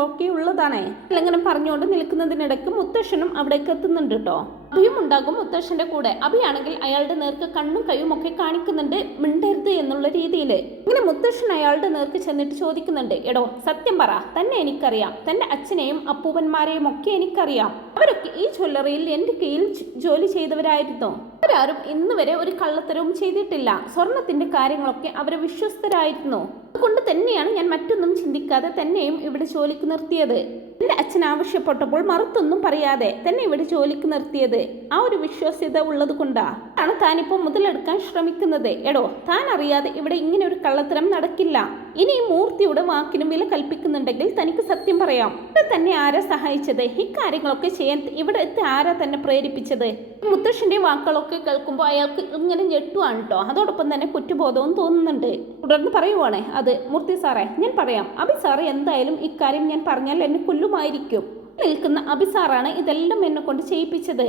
ഒക്കെ ഉള്ളതാണ്. അല്ലെങ്കിലും പറഞ്ഞുകൊണ്ട് നിൽക്കുന്നതിനിടയ്ക്ക് മുത്തശ്ശനും അവിടേക്ക് എത്തുന്നുണ്ട് കേട്ടോ. അഭിയും ഉണ്ടാകും മുത്തശ്ശന്റെ കൂടെ. അഭിയാണെങ്കിൽ അയാളുടെ നേർക്ക് കണ്ണും കൈയും ഒക്കെ കാണിക്കുന്നുണ്ട്. മിണ്ടരുത് എന്നുള്ള രീതിയിൽ ഇങ്ങനെ മുത്തശ്ശൻ അയാളുടെ നേർക്ക് ചെന്നിട്ട് ചോദിക്കുന്നുണ്ട്. എടോ സത്യം പറ. തന്നെ എനിക്കറിയാം. തന്റെ അച്ഛനെയും അപ്പൂപ്പന്മാരെയും ഒക്കെ എനിക്കറിയാം. അവരൊക്കെ ഈ ജ്വല്ലറിയിൽ എന്റെ കീഴിൽ ജോലി ചെയ്തവരായിരുന്നു. അവരാരും ഇന്നുവരെ ഒരു കള്ളത്തരവും ചെയ്തിട്ടില്ല. സ്വർണത്തിന്റെ കാര്യങ്ങളൊക്കെ അവർ വിശ്വസ്തരായിരുന്നു. അതുകൊണ്ട് തന്നെയാണ് ഞാൻ മറ്റൊന്നും ചിന്തിക്കാതെ തന്നെയും ഇവിടെ ജോലിക്ക് നിർത്തിയത്. എന്റെ അച്ഛൻ ആവശ്യപ്പെട്ടപ്പോൾ മറുത്തൊന്നും പറയാതെ തന്നെ ഇവിടെ ജോലിക്ക് നിർത്തിയത്. ആ ഒരു വിശ്വാസ്യത ഉള്ളത് കൊണ്ടാ. ആണ് താനിപ്പോൾ മുതലെടുക്കാൻ ശ്രമിക്കുന്നത്. എടോ താൻ അറിയാതെ ഇവിടെ ഇങ്ങനെ ഒരു കള്ളത്തരം നടക്കില്ല. ഇനി മൂർത്തിയുടെ വാക്കിനും വില കൽപ്പിക്കുന്നുണ്ടെങ്കിൽ തനിക്ക് സത്യം പറയാം. ഇവിടെ തന്നെ ആരാ സഹായിച്ചത്? ഇക്കാര്യങ്ങളൊക്കെ ചെയ്യാൻ ഇവിടെ എത്തി ആരാ തന്നെ പ്രേരിപ്പിച്ചത്? മുത്തശ്ശന്റെ വാക്കുകളൊക്കെ കേൾക്കുമ്പോൾ അയാൾക്ക് ഇങ്ങനെ ഞെട്ടുവാണ് കേട്ടോ അതോടൊപ്പം തന്നെ കുറ്റബോധവും തോന്നുന്നുണ്ട്. തുടർന്ന് പറയുവാണേ അത് മൂർത്തി സാറേ ഞാൻ പറയാം. അഭി സാറേ എന്തായാലും ഇക്കാര്യം ഞാൻ പറഞ്ഞാൽ എന്നെ കൊല്ലുമായിരിക്കും. നിൽക്കുന്ന അബിസാറാണ് ഇതെല്ലാം എന്നെ കൊണ്ട് ചെയ്യിപ്പിച്ചത്.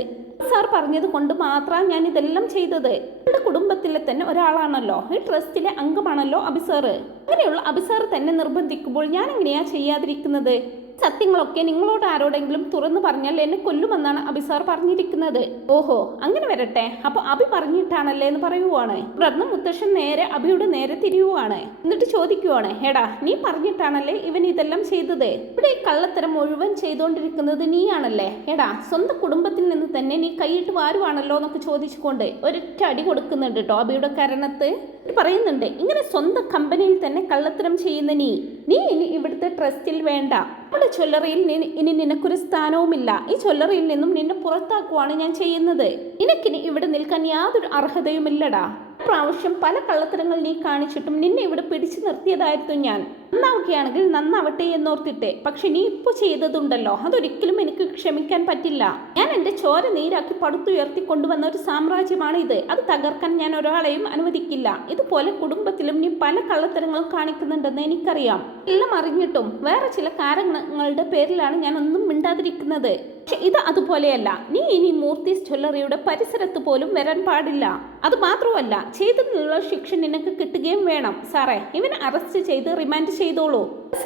സാർ പറഞ്ഞത് കൊണ്ട് മാത്രമാണ് ഞാൻ ഇതെല്ലാം ചെയ്തത്. എന്റെ കുടുംബത്തിലെ തന്നെ ഒരാളാണല്ലോ. ഈ ട്രസ്റ്റിലെ അംഗമാണല്ലോ അബിസാറ് അങ്ങനെയുള്ള അബിസാർ തന്നെ നിർബന്ധിക്കുമ്പോൾ ഞാൻ എങ്ങനെയാ ചെയ്യാതിരിക്കുന്നത്? സത്യങ്ങളൊക്കെ നിങ്ങളോട് ആരോടെങ്കിലും തുറന്നു പറഞ്ഞാൽ എന്നെ കൊല്ലുമെന്നാണ് അഭി സാർ പറഞ്ഞിരിക്കുന്നത്. ഓഹോ അങ്ങനെ വരട്ടെ. അപ്പൊ അഭി പറഞ്ഞിട്ടാണല്ലേ എന്ന് പറയുവാണ്. തുടർന്ന് മുത്തശ്ശൻ നേരെ അഭിയുടെ നേരെ തിരിയുവാണ്. എന്നിട്ട് ചോദിക്കുവാണ് ഹേടാ നീ പറഞ്ഞിട്ടാണല്ലേ ഇവൻ ഇതെല്ലാം ചെയ്തത്? ഇവിടെ കള്ളത്തരം മുഴുവൻ ചെയ്തുകൊണ്ടിരിക്കുന്നത് നീയാണല്ലേ? ഹേടാ സ്വന്തം കുടുംബത്തിൽ നിന്ന് തന്നെ നീ കൈയിട്ട് വാരുവാണല്ലോ എന്നൊക്കെ ചോദിച്ചുകൊണ്ട് ഒരൊറ്റ അടി കൊടുക്കുന്നുണ്ട് കേട്ടോ അഭിയുടെ കരണത്ത്. പറയുന്നുണ്ട് ഇങ്ങനെ സ്വന്തം കമ്പനിയിൽ തന്നെ കള്ളത്തരം ചെയ്യുന്ന നീ നീ ഇനി ഇവിടുത്തെ ട്രസ്റ്റിൽ വേണ്ട. നമ്മുടെ ചൊല്ലറയിൽ ഇനി നിനക്കൊരു സ്ഥാനവുമില്ല. ഈ ചൊല്ലറയിൽ നിന്നും നിന്നെ പുറത്താക്കുവാണ് ഞാൻ ചെയ്യുന്നത്. നിനക്കിനി ഇവിടെ നിൽക്കാൻ യാതൊരു അർഹതയുമില്ലടാ. പ്രാവശ്യം പല കള്ളത്തരങ്ങൾ നീ കാണിച്ചിട്ടും നിന്നെ ഇവിടെ പിടിച്ചു നിർത്തിയതായിരുന്നു ഞാൻ. നന്നാവുകയാണെങ്കിൽ നന്നാവട്ടെ എന്നോർത്തിട്ടെ. പക്ഷെ നീ ഇപ്പൊ ചെയ്തതുണ്ടല്ലോ. അതൊരിക്കലും എനിക്ക് ക്ഷമിക്കാൻ പറ്റില്ല. ഞാൻ എന്റെ ചോര നീരാക്കി പടുത്തുയർത്തി കൊണ്ടുവന്ന ഒരു സാമ്രാജ്യമാണ് ഇത് അത് തകർക്കാൻ ഞാൻ ഒരാളെയും അനുവദിക്കില്ല. ഇതുപോലെ കുടുംബത്തിലും നീ പല കള്ളത്തരങ്ങളും കാണിക്കുന്നുണ്ടെന്ന് എനിക്കറിയാം. എല്ലാം അറിഞ്ഞിട്ടും വേറെ ചില കാരണങ്ങളുടെ പേരിലാണ് ഞാൻ ഒന്നും മിണ്ടാതിരിക്കുന്നത്. പക്ഷെ ഇത് അതുപോലെയല്ല. നീ ഇനി മൂർത്തി ജ്വല്ലറിയുടെ പരിസരത്ത് പോലും വരാൻ പാടില്ല. അത് മാത്രമല്ല ചെയ്തതിനുള്ള ശിക്ഷ നിനക്ക് കിട്ടുകയും വേണം. സാറേ ഇവൻ അറസ്റ്റ് ചെയ്ത് റിമാൻഡ് ചെയ്തോളൂ.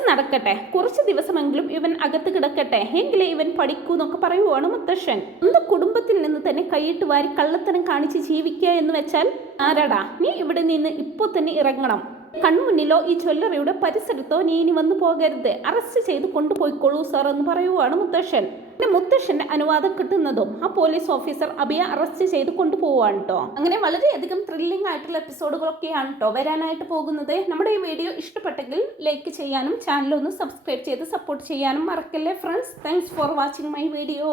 നടക്കട്ടെ. കുറച്ച് ദിവസമെങ്കിലും ഇവൻ അകത്ത് കിടക്കട്ടെ. എങ്കിലേ ഇവൻ പഠിക്കൂ എന്നൊക്കെ പറയുവാണ് മുത്തശ്ശൻ. ഒന്ന് കുടുംബത്തിൽ നിന്ന് തന്നെ കൈയിട്ട് വാരി കള്ളത്തരം കാണിച്ച് ജീവിക്കുക എന്ന് വെച്ചാൽ? ആരടാ? നീ ഇവിടെ നിന്ന് ഇപ്പൊ തന്നെ ഇറങ്ങണം. കൺമുന്നിലോ ഈ ജ്വല്ലറിയുടെ പരിസരത്തോ നീ ഇനി വന്നു പോകരുത്. അറസ്റ്റ് ചെയ്ത് കൊണ്ടുപോയിക്കോളൂ സാർ എന്ന് പറയുവാണ് മുത്തശ്ശൻ. പിന്നെ മുത്തശ്ശന്റെ അനുവാദം കിട്ടുന്നതും ആ പോലീസ് ഓഫീസർ അബിയെ അറസ്റ്റ് ചെയ്ത് കൊണ്ടുപോവാണ് കേട്ടോ അങ്ങനെ വളരെയധികം ത്രില്ലിംഗ് ആയിട്ടുള്ള എപ്പിസോഡുകളൊക്കെയാണ് കേട്ടോ വരാനായിട്ട് പോകുന്നത്. നമ്മുടെ ഈ വീഡിയോ ഇഷ്ടപ്പെട്ടെങ്കിൽ ലൈക്ക് ചെയ്യാനും ചാനൽ ഒന്ന് സബ്സ്ക്രൈബ് ചെയ്ത് സപ്പോർട്ട് ചെയ്യാനും മറക്കല്ലേ friends thanks for watching my video